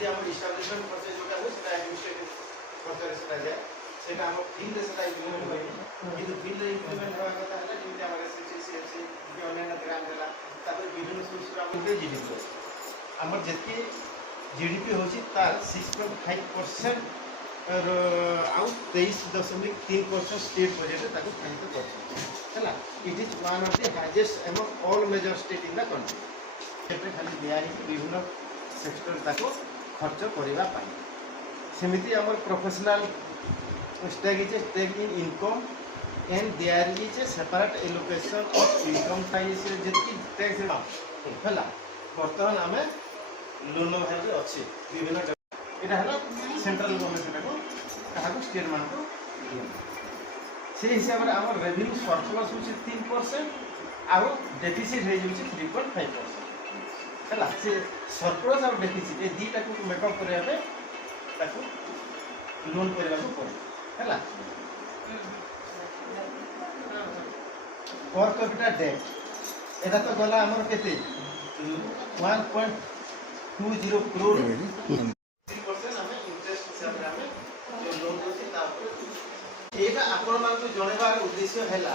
जदि हम इस्टाब्लिशमेंट खर्च जोटा हो सेटा एडमिनिस्ट्रेटिव खर्च रे सेटा जाय सेटा हम फील्ड रे सेटा इम्प्लीमेंट होय किंतु फील्ड रे इम्प्लीमेंट होवा कथा है जेमि हमर सीसीएफसी कि अन्य ग्राम देला तापर विभिन्न सोर्स रा हमके जीडीपी हमर जेति जीडीपी होची तार 6.5% और आउ 23.3% स्टेट बजट ताको फाइल करछ हैला it is one of the highest among all major state in the country एपे खाली दिया है विभिन्न सेक्टर ताको खर्च करबा पाई सेमिति हमर professional stake in income and there is a separate allocation of income taxes जेति टैक्स हैला वर्तमान हमें लोन भाई अछि विभिन्न एटा हला सेंट्रल गवर्नमेंट को कहा स्टेट मान को से हिसाब रे हमर रेवेन्यू सरप्लस होछि 3% आउ डेफिसिट हो जाଉଛି 3.5% हैला से सरप्लस और डेफिसिट ए दीटा को मेकअप करबा पे ताको लोन करबा को पड़े हैला पर कैपिटा डेट एटा तो गला हमर केते 1.20 करोड़ 3% हमें इंटरेस्ट हिसाब रे हमें जो लोन होछि ता एटा आपण मान को जणेबार उद्देश्य हैला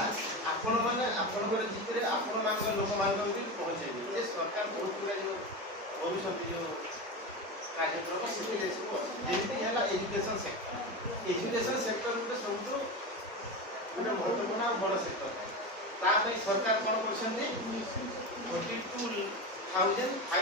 आपण माने आपनकर जितरे आपण मान लोक मान को पहुंचाई जे सरकार बहुत पूरा जो भविष्य जो कार्यक्रम सिटी देश को जेति हैला एजुकेशन सेक्टर गुटे सबुठो गुटे महत्वपूर्ण बड़ सेक्टर ता सरकार कोन करछन्ती 22,000